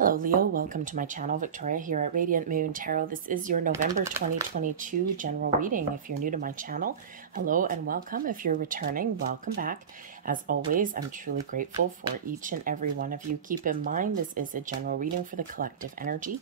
Hello Leo, welcome to my channel. Victoria here at Radiant Moon Tarot. This is your November 2022 general reading. If you're new to my channel, hello and welcome. If you're returning, welcome back. As always, I'm truly grateful for each and every one of you. Keep in mind, this is a general reading for the collective energy.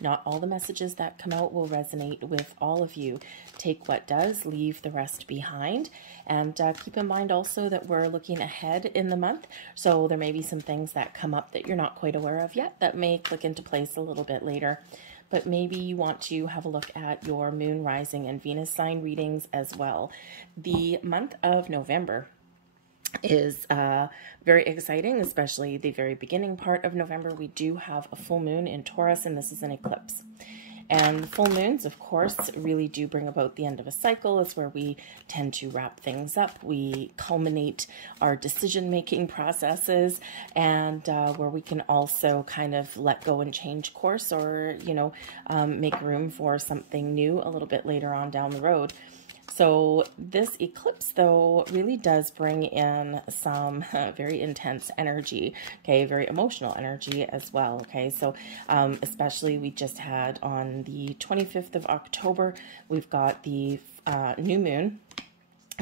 Not all the messages that come out will resonate with all of you. Take what does, leave the rest behind. And keep in mind also that we're looking ahead in the month. So there may be some things that come up that you're not quite aware of yet that may click into place a little bit later. But maybe you want to have a look at your moon, rising, and Venus sign readings as well. The month of November is very exciting, especially the very beginning part of November. We do have a full moon in Taurus, and this is an eclipse. And full moons, of course, really do bring about the end of a cycle. It's where we tend to wrap things up. We culminate our decision-making processes, and where we can also kind of let go and change course, or, you know, make room for something new a little bit later on down the road. So this eclipse, though, really does bring in some very intense energy, okay, very emotional energy as well, okay? So especially we just had on the 25th of October, we've got the new moon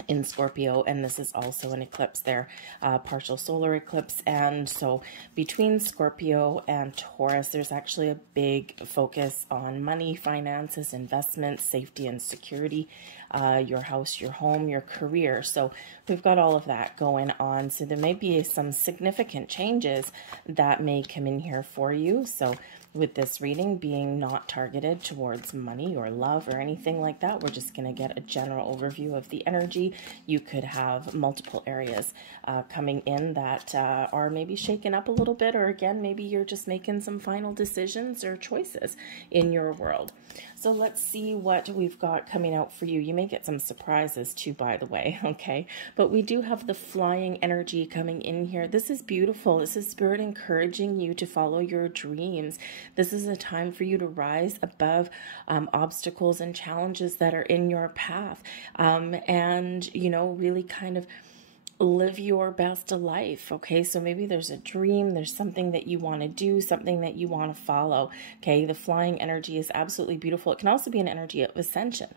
in Scorpio, and this is also an eclipse there, partial solar eclipse. And so between Scorpio and Taurus, there's actually a big focus on money, finances, investments, safety and security, your house, your home, your career. So we've got all of that going on. So there may be some significant changes that may come in here for you. So with this reading being not targeted towards money or love or anything like that, we're just going to get a general overview of the energy. You could have multiple areas coming in that are maybe shaken up a little bit, or again, maybe you're just making some final decisions or choices in your world. So let's see what we've got coming out for you. You may get some surprises too, by the way, okay? But we do have the flying energy coming in here. This is beautiful. This is Spirit encouraging you to follow your dreams. This is a time for you to rise above obstacles and challenges that are in your path, and, you know, really kind of live your best life, okay? So maybe there's a dream, there's something that you want to do, something that you want to follow, okay? The flying energy is absolutely beautiful. It can also be an energy of ascension.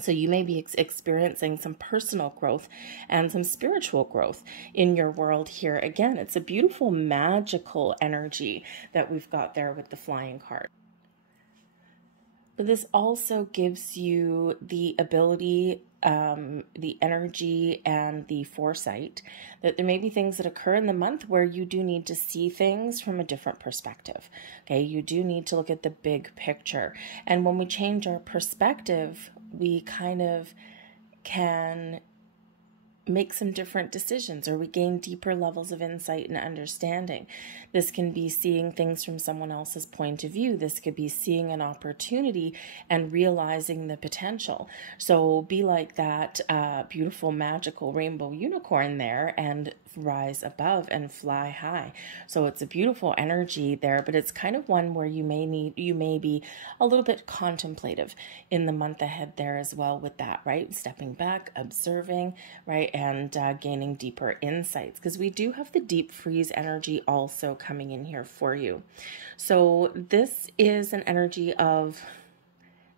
So you may be experiencing some personal growth and some spiritual growth in your world here. Again, it's a beautiful, magical energy that we've got there with the flying card. But this also gives you the ability, the energy, and the foresight that there may be things that occur in the month where you do need to see things from a different perspective. Okay, you do need to look at the big picture. And when we change our perspective, we kind of can make some different decisions, or we gain deeper levels of insight and understanding. This can be seeing things from someone else's point of view. This could be seeing an opportunity and realizing the potential. So be like that beautiful, magical rainbow unicorn there and rise above and fly high. So it's a beautiful energy there, but it's kind of one where you may be a little bit contemplative in the month ahead there as well with that, right? Stepping back, observing, right? And gaining deeper insights, because we do have the deep freeze energy also coming in here for you. So this is an energy of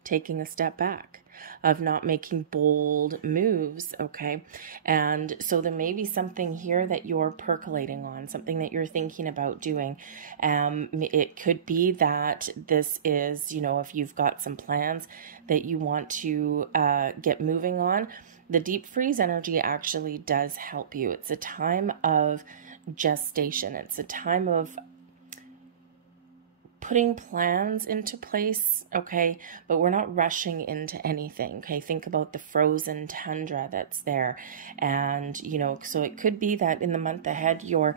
taking a step back, of not making bold moves, okay? And so there may be something here that you're percolating on, something that you're thinking about doing. It could be that this is, you know, if you've got some plans that you want to get moving on, the deep freeze energy actually does help you. It's a time of gestation. It's a time of putting plans into place, okay? But we're not rushing into anything, okay? Think about the frozen tundra that's there. And, you know, so it could be that in the month ahead, you're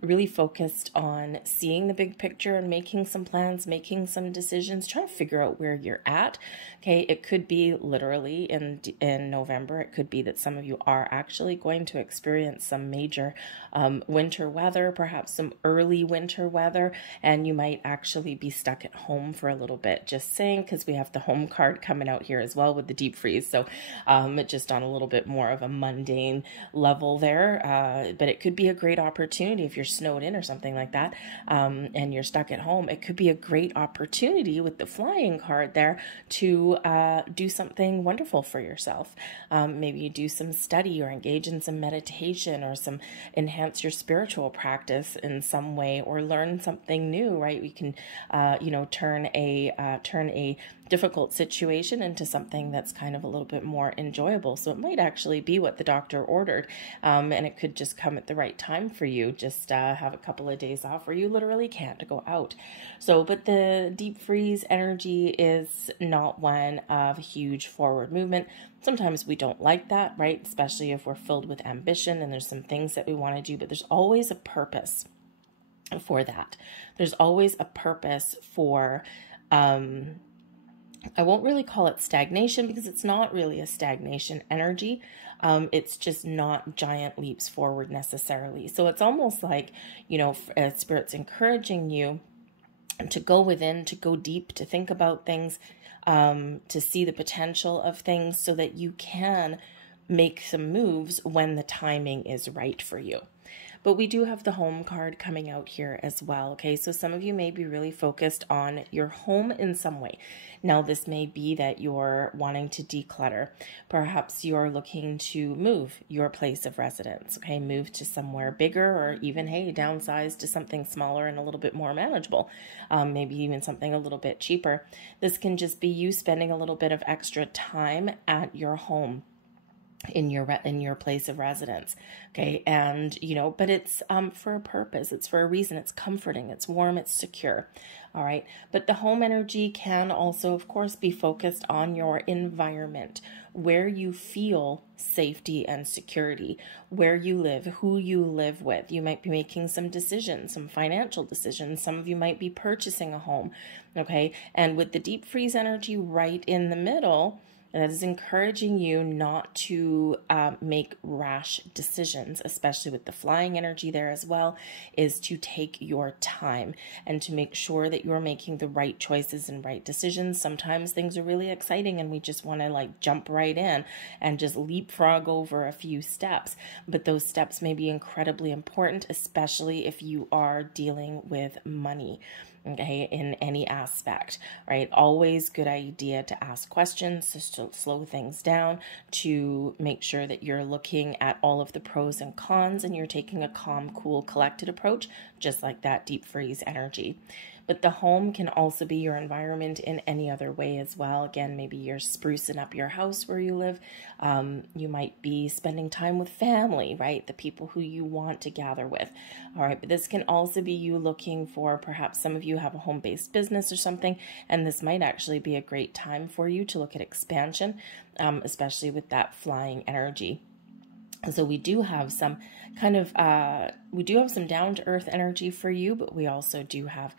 really focused on seeing the big picture and making some plans, making some decisions, trying to figure out where you're at, okay? It could be literally in November. It could be that some of you are actually going to experience some major winter weather, perhaps some early winter weather, and you might actually actually be stuck at home for a little bit. Just saying, because we have the home card coming out here as well with the deep freeze. So just on a little bit more of a mundane level there. But it could be a great opportunity if you're snowed in or something like that, and you're stuck at home. It could be a great opportunity with the flying card there to do something wonderful for yourself. Maybe you do some study or engage in some meditation or some enhance your spiritual practice in some way, or learn something new, right? We can, turn a difficult situation into something that's kind of a little bit more enjoyable. So it might actually be what the doctor ordered, and it could just come at the right time for you. Just have a couple of days off where you literally can't go out. So, but the deep freeze energy is not one of huge forward movement. Sometimes we don't like that, right? Especially if we're filled with ambition and there's some things that we want to do, but there's always a purpose for that. There's always a purpose for, I won't really call it stagnation, because it's not really a stagnation energy. It's just not giant leaps forward necessarily. So it's almost like, Spirit's encouraging you to go within, to go deep, to think about things, to see the potential of things so that you can make some moves when the timing is right for you. But we do have the home card coming out here as well. Okay, so some of you may be really focused on your home in some way. Now, this may be that you're wanting to declutter. Perhaps you're looking to move your place of residence. Okay, move to somewhere bigger, or even, hey, downsize to something smaller and a little bit more manageable. Maybe even something a little bit cheaper. This can just be you spending a little bit of extra time at your home, in your place of residence. Okay. And, but it's, for a purpose, it's for a reason, it's comforting, it's warm, it's secure. All right. But the home energy can also, of course, be focused on your environment, where you feel safety and security, where you live, who you live with. You might be making some decisions, some financial decisions. Some of you might be purchasing a home. Okay. And with the deep freeze energy right in the middle, and that is encouraging you not to make rash decisions, especially with the flying energy there as well, is to take your time and to make sure that you're making the right choices and right decisions. Sometimes things are really exciting and we just want to jump right in and just leapfrog over a few steps. But those steps may be incredibly important, especially if you are dealing with money. Okay, in any aspect, right? Always good idea to ask questions, to slow things down, to make sure that you're looking at all of the pros and cons and you're taking a calm, cool, collected approach, just like that deep freeze energy. But the home can also be your environment in any other way as well. Again, maybe you're sprucing up your house where you live. You might be spending time with family, right? The people who you want to gather with. All right, but this can also be you looking for, perhaps some of you have a home-based business or something, and this might actually be a great time for you to look at expansion, especially with that flying energy. So we do have some some down-to-earth energy for you, but we also do have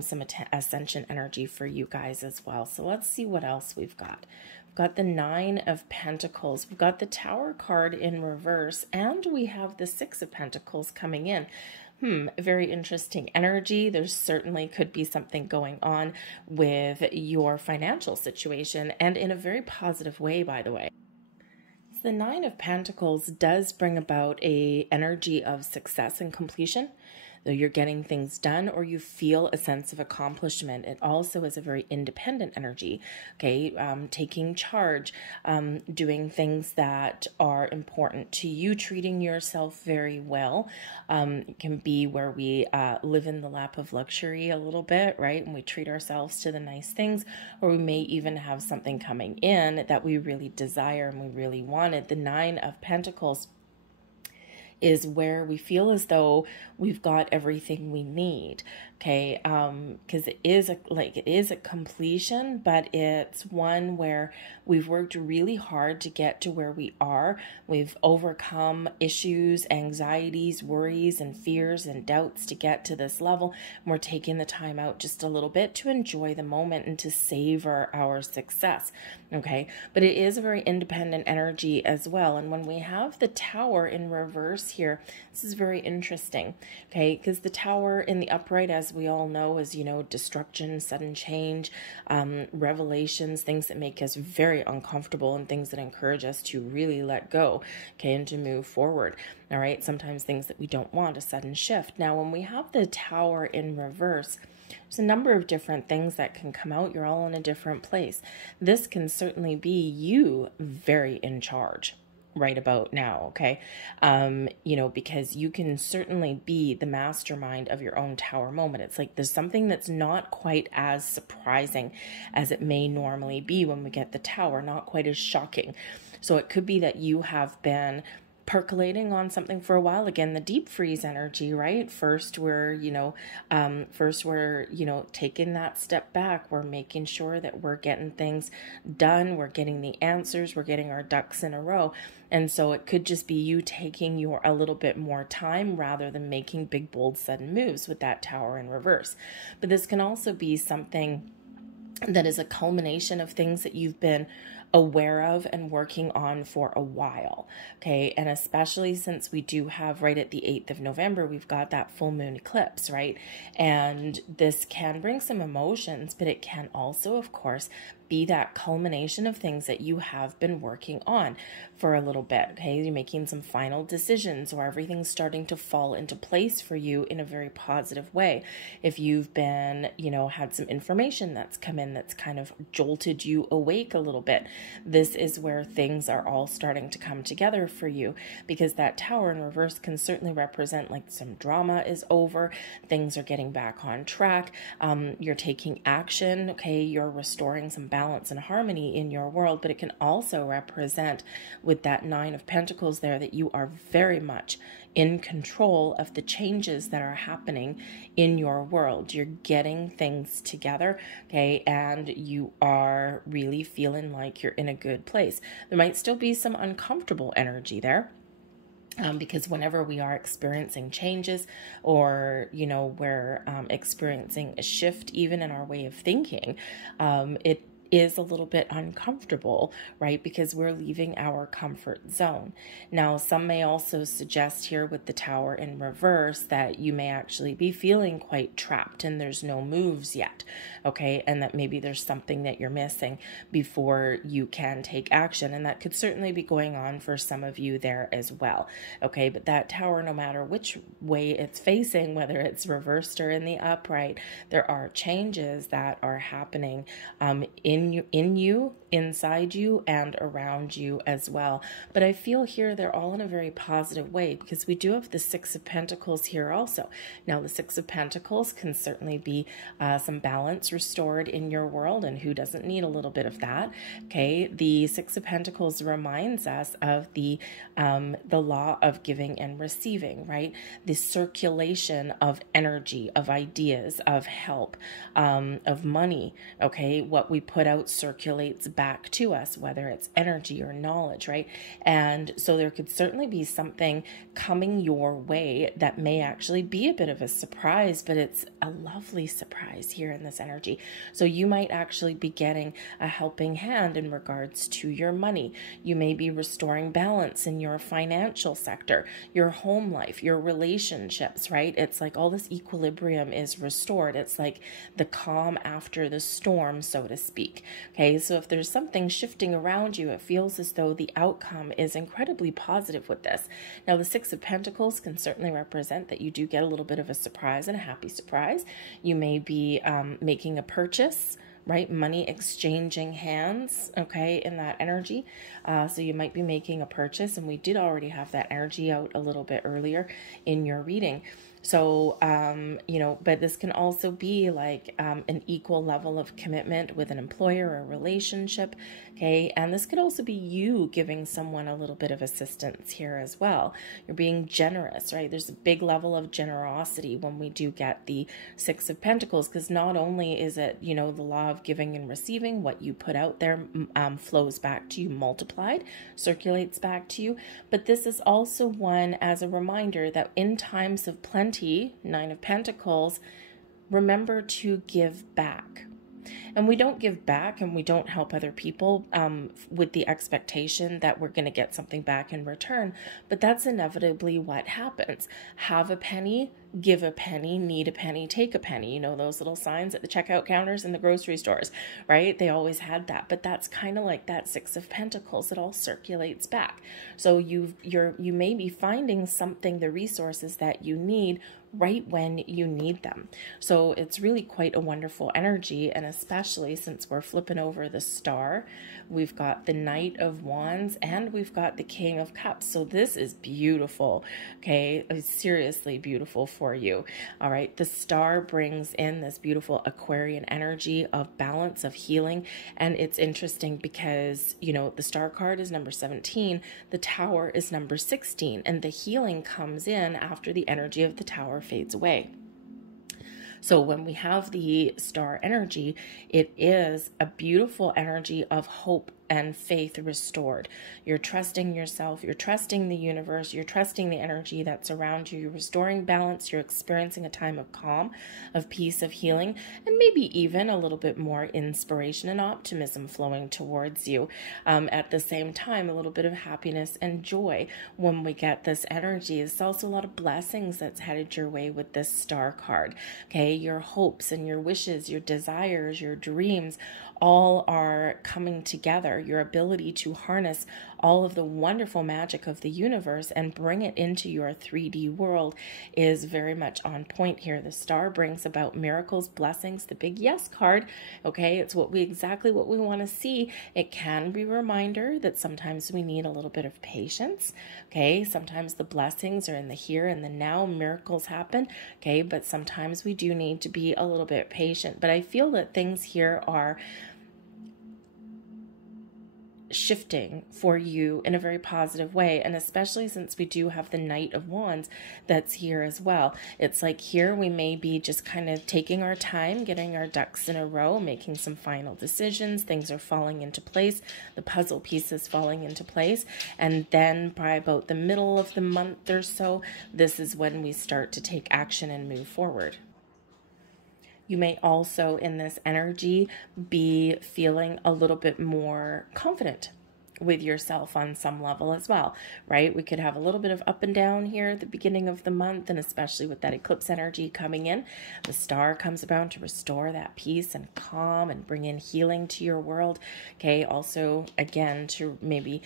some ascension energy for you guys as well. So let's see what else we've got. We've got the 9 of Pentacles. We've got the Tower card in reverse, and we have the 6 of Pentacles coming in. Very interesting energy. There certainly could be something going on with your financial situation, and in a very positive way, by the way. The 9 of Pentacles does bring about a energy of success and completion. Though you're getting things done or you feel a sense of accomplishment. It also is a very independent energy, okay? Taking charge, doing things that are important to you, treating yourself very well. It can be where we live in the lap of luxury a little bit, right? And we treat ourselves to the nice things, or we may even have something coming in that we really desire and we really wanted. The 9 of Pentacles is where we feel as though we've got everything we need, okay? Because it is a completion, but it's one where we've worked really hard to get to where we are. We've overcome issues, anxieties, worries, and fears and doubts to get to this level. And we're taking the time out just a little bit to enjoy the moment and to savor our success. Okay, but it is a very independent energy as well. And when we have the Tower in reverse here, this is very interesting, okay, because the Tower in the upright, as we all know, is, destruction, sudden change, revelations, things that make us very uncomfortable and things that encourage us to really let go, okay, and to move forward. All right, sometimes things that we don't want, a sudden shift. Now, when we have the Tower in reverse, there's a number of different things that can come out. You're all in a different place. This can certainly be you very in charge right about now, okay? Because you can certainly be the mastermind of your own Tower moment. It's like there's something that's not quite as surprising as it may normally be when we get the Tower, not quite as shocking. So it could be that you have been percolating on something for a while. Again, the deep freeze energy, right? First we're taking that step back. We're making sure that we're getting things done. We're getting the answers. We're getting our ducks in a row. And so it could just be you taking a little bit more time rather than making big, bold, sudden moves with that Tower in reverse. But this can also be something that is a culmination of things that you've been aware of and working on for a while, okay? And especially since we do have right at the 8th of November, we've got that full moon eclipse, right? And this can bring some emotions, but it can also, of course, be that culmination of things that you have been working on for a little bit, okay? You're making some final decisions or everything's starting to fall into place for you in a very positive way. If you've been, had some information that's come in that's kind of jolted you awake a little bit, this is where things are all starting to come together for you, because that Tower in reverse can certainly represent like some drama is over, things are getting back on track, you're taking action, okay? You're restoring some balance and harmony in your world, but it can also represent with that 9 of Pentacles there that you are very much in control of the changes that are happening in your world. You're getting things together, okay, and you are really feeling like you're in a good place. There might still be some uncomfortable energy there. Because whenever we are experiencing changes or, we're experiencing a shift even in our way of thinking, it is a little bit uncomfortable, right? Because we're leaving our comfort zone. Now, some may also suggest here with the Tower in reverse that you may actually be feeling quite trapped and there's no moves yet, okay? And that maybe there's something that you're missing before you can take action. And that could certainly be going on for some of you there as well, okay? But that Tower, no matter which way it's facing, whether it's reversed or in the upright, there are changes that are happening in you, inside you, and around you as well. But I feel here they're all in a very positive way, because we do have the 6 of Pentacles here also. Now, the 6 of Pentacles can certainly be some balance restored in your world, and who doesn't need a little bit of that? Okay, the 6 of Pentacles reminds us of the law of giving and receiving, right? The circulation of energy, of ideas, of help, of money. Okay, what we put out circulates back to us, whether it's energy or knowledge, right? And so there could certainly be something coming your way that may actually be a bit of a surprise, but it's a lovely surprise here in this energy. So you might actually be getting a helping hand in regards to your money. You may be restoring balance in your financial sector, your home life, your relationships, right? It's like all this equilibrium is restored. It's like the calm after the storm, so to speak. Okay, so if there's something shifting around you, it feels as though the outcome is incredibly positive with this. Now, the 6 of Pentacles can certainly represent that you do get a little bit of a surprise and a happy surprise. You may be making a purchase, right? Money exchanging hands, okay, in that energy. So you might be making a purchase, and we did already have that energy out a little bit earlier in your reading. So, but this can also be like an equal level of commitment with an employer or relationship, okay? And this could also be you giving someone a little bit of assistance here as well. You're being generous, right? There's a big level of generosity when we do get the 6 of Pentacles, because not only is it, the law of giving and receiving, what you put out there flows back to you multiplied, circulates back to you, but this is also one as a reminder that in times of plenty, 9 of Pentacles, remember to give back. And we don't give back and we don't help other people with the expectation that we're going to get something back in return. But that's inevitably what happens. Have a penny, give a penny, need a penny, take a penny. You know, those little signs at the checkout counters in the grocery stores, right? They always had that. But that's kind of like that Six of Pentacles. It all circulates back. So you may be finding something, the resources that you need right when you need them. So it's really quite a wonderful energy. And especially since we're flipping over the star, we've got the Knight of Wands and we've got the King of Cups. So this is beautiful. Okay. It's seriously beautiful for you. All right. The star brings in this beautiful Aquarian energy of balance, of healing. And it's interesting because, you know, the star card is number 17. The Tower is number 16. And the healing comes in after the energy of the Tower fades away. So when we have the star energy, it is a beautiful energy of hope and faith restored. You're trusting yourself, you're trusting the universe, you're trusting the energy that's around you, you're restoring balance, you're experiencing a time of calm, of peace, of healing, and maybe even a little bit more inspiration and optimism flowing towards you. At the same time, a little bit of happiness and joy when we get this energy. It's also a lot of blessings that's headed your way with this star card. Okay, your hopes and your wishes, your desires, your dreams, all are coming together. Your ability to harness all of the wonderful magic of the universe and bring it into your 3D world is very much on point here. The star brings about miracles, blessings, the big yes card. Okay, it's exactly what we want to see. It can be a reminder that sometimes we need a little bit of patience. Okay, sometimes the blessings are in the here and the now, miracles happen. Okay, but sometimes we do need to be a little bit patient. But I feel that things here are shifting for you in a very positive way, and especially since we do have the Knight of Wands that's here as well. It's like here we may be just kind of taking our time, getting our ducks in a row, making some final decisions. Things are falling into place, the puzzle pieces falling into place, and then by about the middle of the month or so, this is when we start to take action and move forward. You may also, in this energy, be feeling a little bit more confident with yourself on some level as well, right? We could have a little bit of up and down here at the beginning of the month, and especially with that eclipse energy coming in, the star comes about to restore that peace and calm and bring in healing to your world. Okay, also again to maybe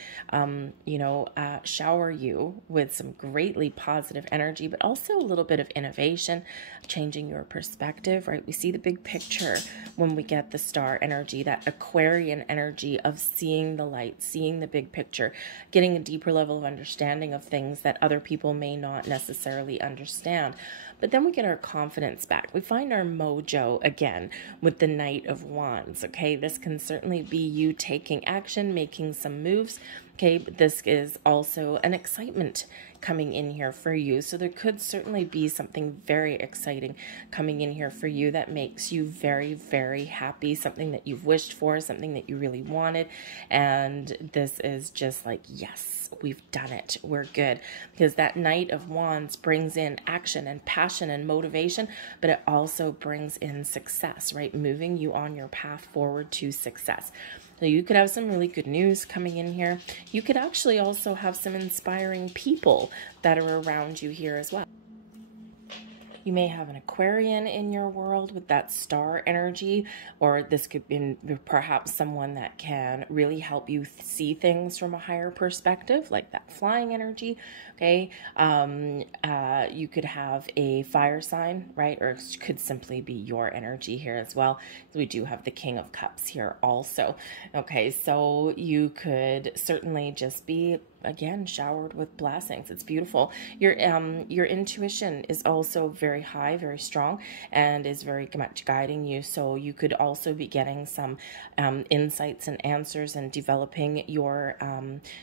shower you with some greatly positive energy, but also a little bit of innovation, changing your perspective, right? We see the big picture when we get the star energy, that Aquarian energy of seeing the light, seeing the big picture, getting a deeper level of understanding of things that other people may not necessarily understand. But then we get our confidence back. We find our mojo again with the Knight of Wands. Okay, this can certainly be you taking action, making some moves. Okay, but this is also an excitement coming in here for you. So there could certainly be something very exciting coming in here for you that makes you very, very happy, something that you've wished for, something that you really wanted. And this is just like, yes, we've done it. We're good. Because that Knight of Wands brings in action and passion and motivation, but it also brings in success, right? Moving you on your path forward to success. So you could have some really good news coming in here. You could actually also have some inspiring people that are around you here as well. You may have an Aquarian in your world with that star energy, or this could be perhaps someone that can really help you see things from a higher perspective, like that flying energy. Okay, you could have a fire sign, right? Or it could simply be your energy here as well. We do have the King of Cups here also. Okay, so you could certainly just be, again, showered with blessings. It's beautiful. Your intuition is also very high, very strong, and is very much guiding you. So you could also be getting some insights and answers and developing your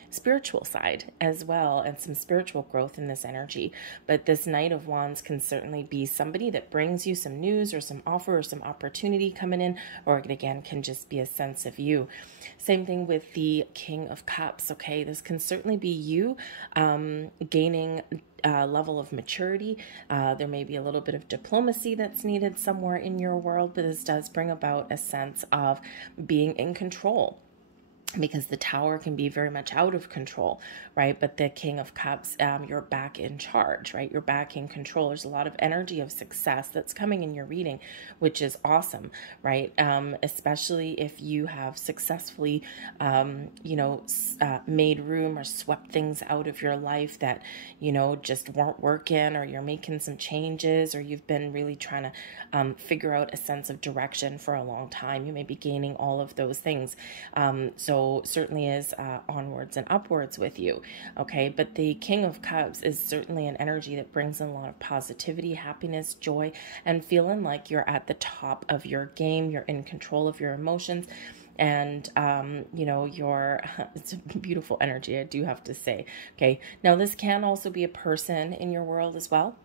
spiritual side as well, and some spiritual growth in this energy. But this Knight of Wands can certainly be somebody that brings you some news or some offer or some opportunity coming in, or it again can just be a sense of you. Same thing with the King of Cups. Okay, this can certainly certainly be you gaining a level of maturity. There may be a little bit of diplomacy that's needed somewhere in your world, but this does bring about a sense of being in control, because the Tower can be very much out of control, right? But the King of Cups, you're back in charge, right? You're back in control. There's a lot of energy of success that's coming in your reading, which is awesome, right? Especially if you have successfully, made room or swept things out of your life that, just weren't working, or you're making some changes, or you've been really trying to figure out a sense of direction for a long time. You may be gaining all of those things. So certainly is onwards and upwards with you, okay? But the King of Cups is certainly an energy that brings in a lot of positivity, happiness, joy, and feeling like you're at the top of your game. You're in control of your emotions. And, it's a beautiful energy, I do have to say. Okay. Now, this can also be a person in your world as well.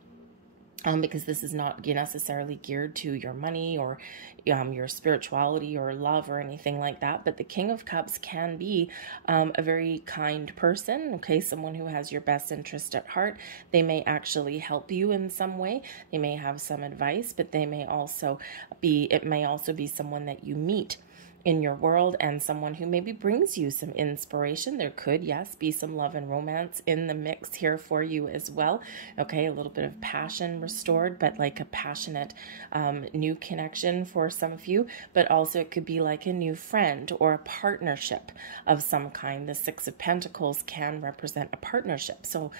Because this is not necessarily geared to your money or your spirituality or love or anything like that. But the King of Cups can be a very kind person, okay? Someone who has your best interest at heart. They may actually help you in some way. They may have some advice, but it may also be someone that you meet in your world, and someone who maybe brings you some inspiration. There could, yes, be some love and romance in the mix here for you as well. Okay, a little bit of passion restored, but like a passionate new connection for some of you. But also it could be like a new friend or a partnership of some kind. The Six of Pentacles can represent a partnership. So,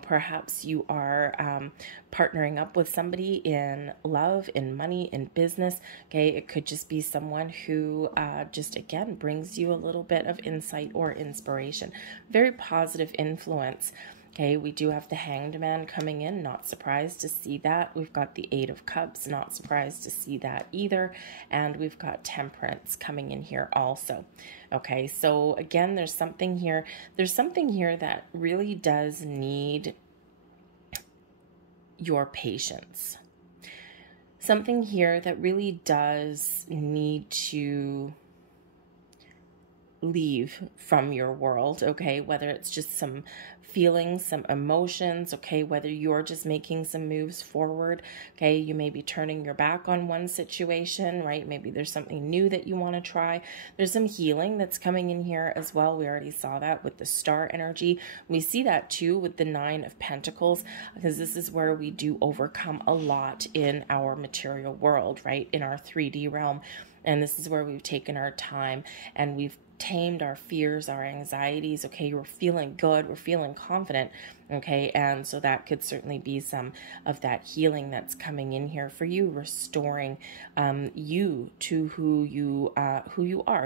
perhaps you are partnering up with somebody in love, in money, in business. Okay, it could just be someone who just again brings you a little bit of insight or inspiration. Very positive influence. Okay, we do have the Hanged Man coming in. Not surprised to see that. We've got the Eight of Cups. Not surprised to see that either. And we've got Temperance coming in here also. Okay, so again, there's something here. There's something here that really does need your patience. Something here that really does need to leave from your world, okay? Whether it's just some feelings, some emotions, okay? Whether you're just making some moves forward, okay? You may be turning your back on one situation, right? Maybe there's something new that you want to try. There's some healing that's coming in here as well. We already saw that with the star energy. We see that too with the Nine of Pentacles, because this is where we do overcome a lot in our material world, right? In our 3D realm. And this is where we've taken our time and we've tamed our fears, our anxieties. Okay, we're feeling good, we're feeling confident. Okay, and so that could certainly be some of that healing that's coming in here for you, restoring you to who you are,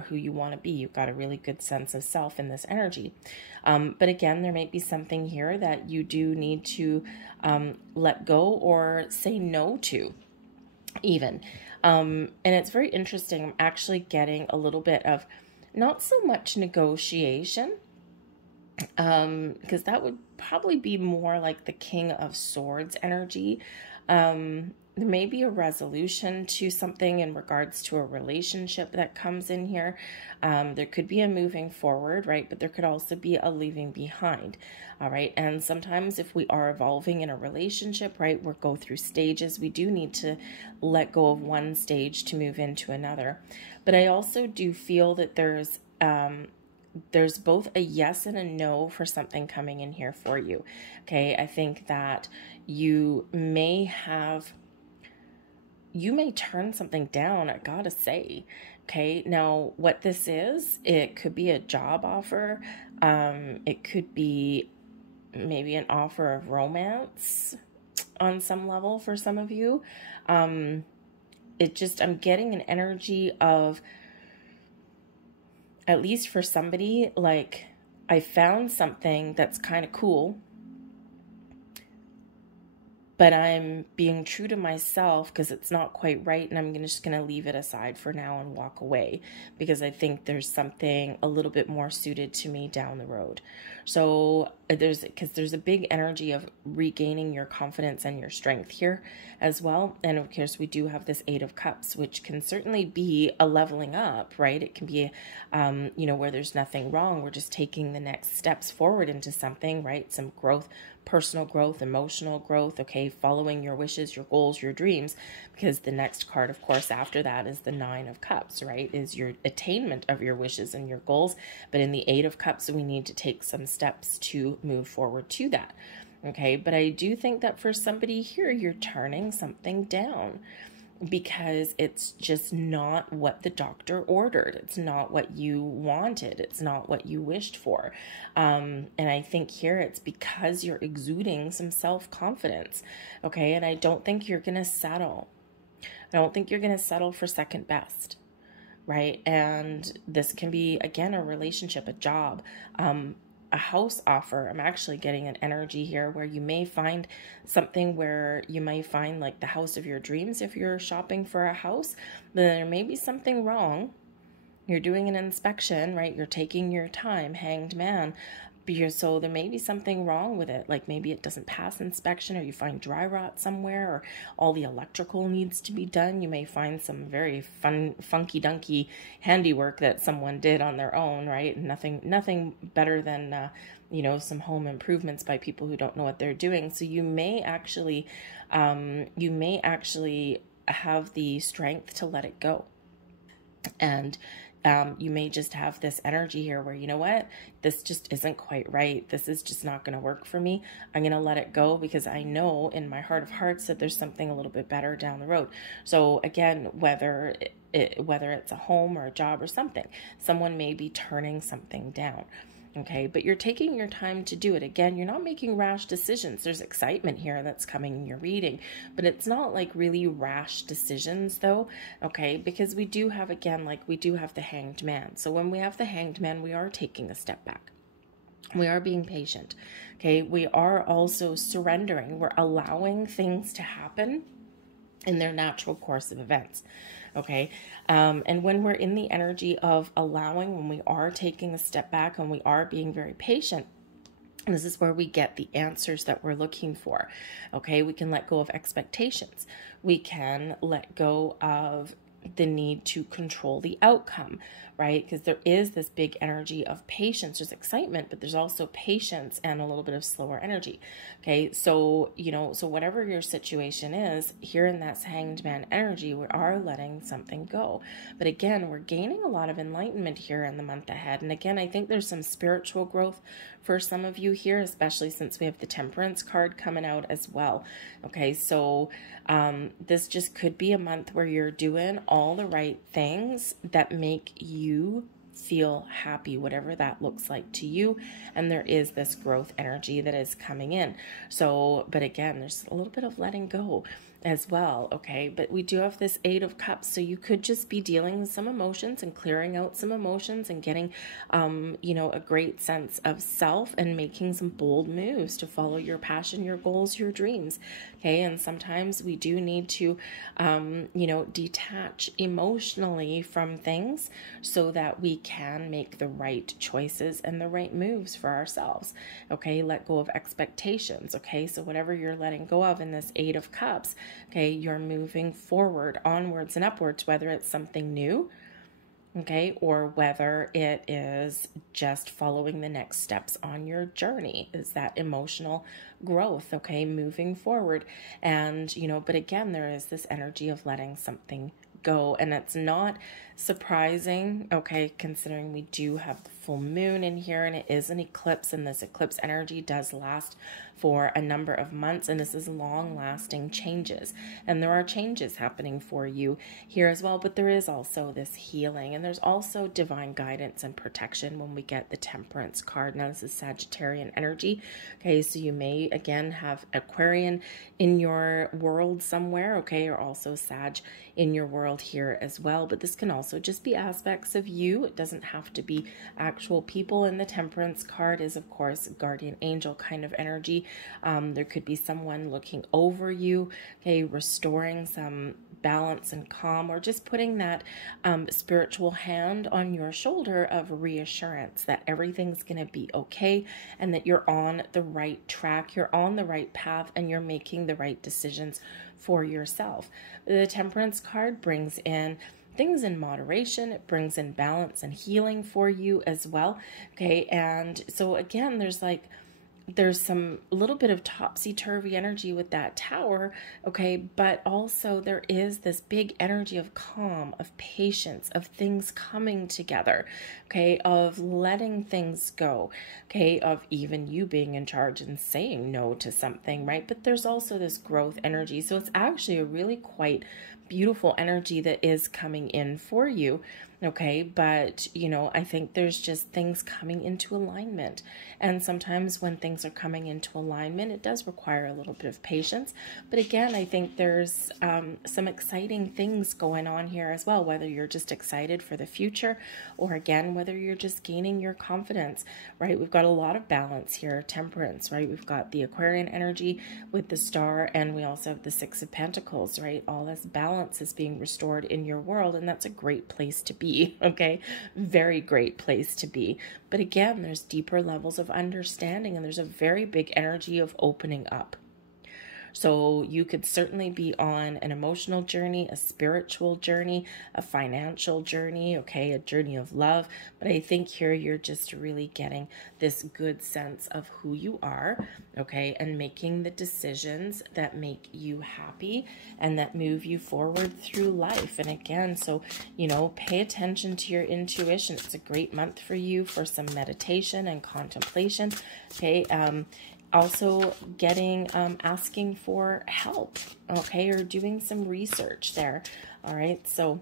who you want to be. You've got a really good sense of self in this energy. But again, there may be something here that you do need to let go or say no to, even. And it's very interesting. I'm actually getting a little bit of not so much negotiation, because that would probably be more like the King of Swords energy. There may be a resolution to something in regards to a relationship that comes in here. There could be a moving forward, right? But there could also be a leaving behind, all right? And sometimes if we are evolving in a relationship, right, we'll go through stages. We do need to let go of one stage to move into another. But I also do feel that there's both a yes and a no for something coming in here for you. Okay, I think that you may turn something down, I gotta say. Okay, now what this is, it could be a job offer. It could be maybe an offer of romance on some level for some of you. I'm getting an energy of, at least for somebody, like, I found something that's kind of cool, but I'm being true to myself because it's not quite right, and I'm just going to leave it aside for now and walk away because I think there's something a little bit more suited to me down the road. So there's a big energy of regaining your confidence and your strength here as well. And of course, we do have this Eight of Cups, which can certainly be a leveling up, right? It can be, where there's nothing wrong. We're just taking the next steps forward into something, right? Some growth, personal growth, emotional growth, okay, following your wishes, your goals, your dreams, because the next card, of course, after that is the Nine of Cups, right, is your attainment of your wishes and your goals. But in the Eight of Cups, we need to take some steps to move forward to that, okay? But I do think that for somebody here, you're turning something down because it's just not what the doctor ordered. It's not what you wanted. It's not what you wished for. And I think here it's because you're exuding some self-confidence, okay? And I don't think you're going to settle. I don't think you're going to settle for second best, right? And this can be, again, a relationship, a job, a house offer. I'm actually getting an energy here where you may find something where you might find like the house of your dreams if you're shopping for a house. Then there may be something wrong. You're doing an inspection, right? You're taking your time, Hanged Man. So there may be something wrong with it. Like maybe it doesn't pass inspection, or you find dry rot somewhere, or all the electrical needs to be done. You may find some very funky dunky handiwork that someone did on their own, right? Nothing better than, some home improvements by people who don't know what they're doing. So you may actually have the strength to let it go. And you may just have this energy here where, you know what, this just isn't quite right. This is just not going to work for me. I'm going to let it go because I know in my heart of hearts that there's something a little bit better down the road. So again, whether it's a home or a job or something, someone may be turning something down. Okay, but you're taking your time to do it. Again, you're not making rash decisions. There's excitement here that's coming in your reading, but it's not like really rash decisions though, okay? Because we do have, again, we do have the Hanged Man. So when we have the Hanged Man, we are taking a step back. We are being patient, okay? We are also surrendering. We're allowing things to happen in their natural course of events. Okay. And when we're in the energy of allowing, when we are taking a step back and we are being very patient, this is where we get the answers that we're looking for. Okay. We can let go of expectations. We can let go of the need to control the outcome, right? Because there is this big energy of patience. There's excitement, but there's also patience and a little bit of slower energy. Okay. So, so whatever your situation is here in that Hanged Man energy, we are letting something go. But again, we're gaining a lot of enlightenment here in the month ahead. And again, I think there's some spiritual growth for some of you here, especially since we have the Temperance card coming out as well. Okay. So, this just could be a month where you're doing all the right things that make you feel happy, whatever that looks like to you. And there is this growth energy that is coming in. So, but again, there's a little bit of letting go as well. Okay. But we do have this Eight of Cups. So you could just be dealing with some emotions and clearing out some emotions and getting, a great sense of self and making some bold moves to follow your passion, your goals, your dreams. Okay. And sometimes we do need to, detach emotionally from things so that we can make the right choices and the right moves for ourselves. Okay. Let go of expectations. Okay. So whatever you're letting go of in this Eight of Cups, okay, you're moving forward, onwards and upwards, whether it's something new, okay, or whether it is just following the next steps on your journey, is that emotional growth, okay, moving forward. And, but again, there is this energy of letting something go, and it's not surprising, okay, considering we do have the full moon in here and it is an eclipse, and this eclipse energy does last for a number of months, and this is long-lasting changes, and there are changes happening for you here as well. But there is also this healing, and there's also divine guidance and protection when we get the Temperance card. Now this is Sagittarian energy, okay, so you may again have Aquarian in your world somewhere, okay, or also Sag in your world here as well. But this can also just be aspects of you. It doesn't have to be actual people. And the Temperance card is, of course, guardian angel kind of energy. There could be someone looking over you, okay, restoring some balance and calm, or just putting that spiritual hand on your shoulder of reassurance that everything's going to be okay and that you're on the right track, you're on the right path, and you're making the right decisions for yourself. The Temperance card brings in things in moderation. It brings in balance and healing for you as well. Okay. And so again, there's some little bit of topsy-turvy energy with that Tower, okay, but also there is this big energy of calm, of patience, of things coming together, okay, of letting things go, okay, of even you being in charge and saying no to something, right? But there's also this growth energy. So it's actually a really quite beautiful energy that is coming in for you. Okay, but I think there's just things coming into alignment. And sometimes when things are coming into alignment, it does require a little bit of patience. But again, I think there's some exciting things going on here as well, whether you're just excited for the future, or again, whether you're just gaining your confidence, right? We've got a lot of balance here, Temperance, right? We've got the Aquarian energy with the Star, and we also have the Six of Pentacles, right? All this balance is being restored in your world, and that's a great place to be. Okay, very great place to be. But again, there's deeper levels of understanding, and there's a very big energy of opening up. So you could certainly be on an emotional journey, a spiritual journey, a financial journey, okay, a journey of love. But I think here you're just really getting this good sense of who you are, okay, and making the decisions that make you happy and that move you forward through life. And again, so, pay attention to your intuition. It's a great month for you for some meditation and contemplation, okay. Also getting, asking for help, okay, or doing some research there. All right, so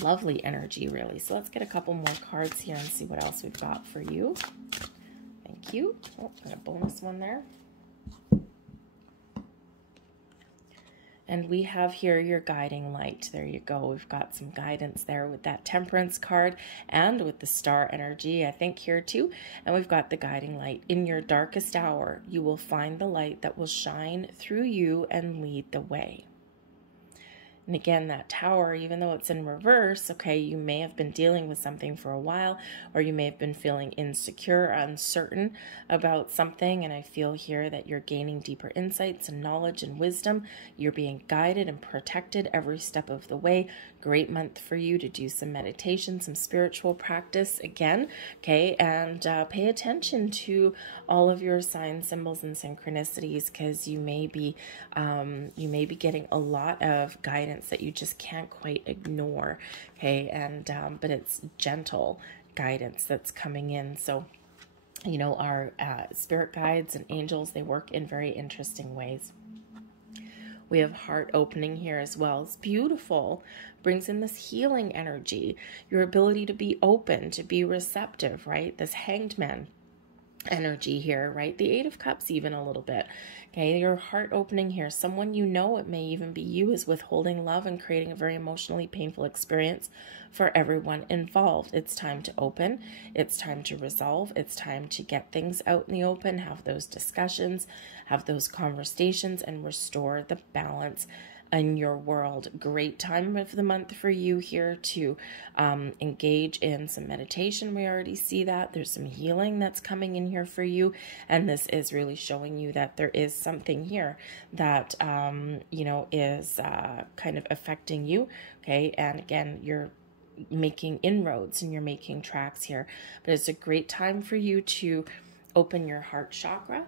lovely energy, really. So let's get a couple more cards here and see what else we've got for you. Thank you. Oh, got a bonus one there. And we have here your guiding light. There you go. We've got some guidance there with that Temperance card and with the Star energy, I think, here too. And we've got the guiding light. In your darkest hour, you will find the light that will shine through you and lead the way. And again, that Tower, even though it's in reverse, okay, you may have been dealing with something for a while, or you may have been feeling insecure, uncertain about something. And I feel here that you're gaining deeper insights and knowledge and wisdom. You're being guided and protected every step of the way. Great month for you to do some meditation, some spiritual practice again, okay, and pay attention to all of your signs, symbols, and synchronicities, because you may be getting a lot of guidance that you just can't quite ignore, okay, and but it's gentle guidance that's coming in. So our spirit guides and angels, they work in very interesting ways. We have heart opening here as well. It's beautiful. Brings in this healing energy, your ability to be open, to be receptive, right? This Hanged Man energy here, right? The Eight of Cups even a little bit. Okay, your heart opening here. Someone it may even be you, is withholding love and creating a very emotionally painful experience for everyone involved. It's time to open. It's time to resolve. It's time to get things out in the open, have those discussions, have those conversations, and restore the balance in your world. Great time of the month for you here to engage in some meditation. We already see that. There's some healing that's coming in here for you. And this is really showing you that there is something here that, is kind of affecting you. Okay. And again, you're making inroads and you're making tracks here. But it's a great time for you to open your heart chakra.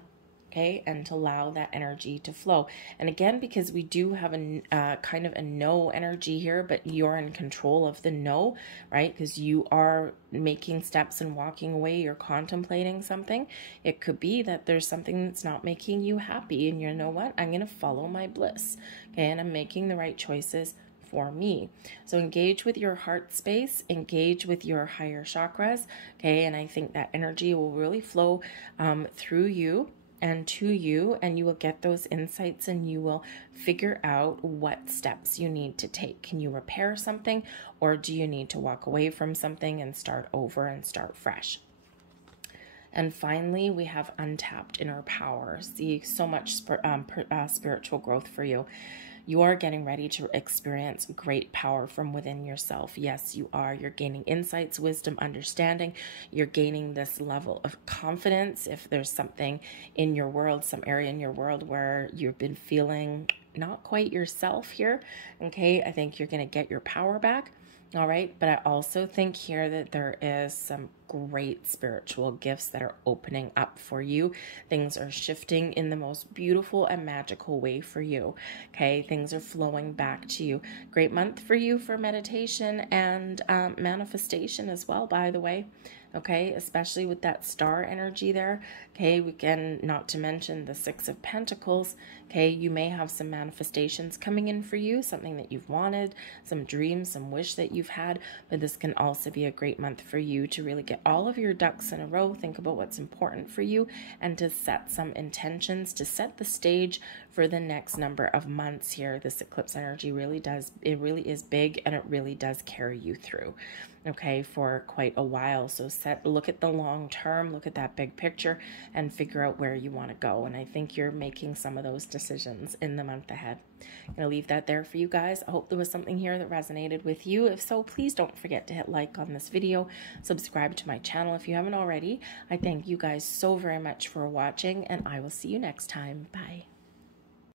Okay, and to allow that energy to flow. And again, because we do have a kind of a no energy here, but you're in control of the no, right? Because you are making steps and walking away, you're contemplating something. It could be that there's something that's not making you happy, and you know what? I'm going to follow my bliss, okay? And I'm making the right choices for me. So engage with your heart space, engage with your higher chakras, okay? And I think that energy will really flow through you. and to you, and you will get those insights and you will figure out what steps you need to take. Can you repair something, or do you need to walk away from something and start over and start fresh? And finally, we have untapped inner power. See, so much spiritual growth for you. You are getting ready to experience great power from within yourself. Yes, you are. You're gaining insights, wisdom, understanding. You're gaining this level of confidence. If there's something in your world, some area in your world where you've been feeling not quite yourself here, okay, I think you're going to get your power back. All right. But I also think here that there is some great spiritual gifts that are opening up for you. Things are shifting in the most beautiful and magical way for you. Okay. Things are flowing back to you. Great month for you for meditation and manifestation as well, by the way. Okay, especially with that star energy there. Okay, we can, not to mention the Six of Pentacles. Okay, you may have some manifestations coming in for you, something that you've wanted, some dreams, some wish that you've had. But this can also be a great month for you to really get all of your ducks in a row, think about what's important for you, and to set some intentions, to set the stage for the next number of months here. This eclipse energy really is big, and it really does carry you through, okay, for quite a while. So look at the long term, look at that big picture, and figure out where you want to go. And I think you're making some of those decisions in the month ahead. I'm going to leave that there for you guys. I hope there was something here that resonated with you. If so, please don't forget to hit like on this video, subscribe to my channel if you haven't already. I thank you guys so very much for watching, and I will see you next time. Bye.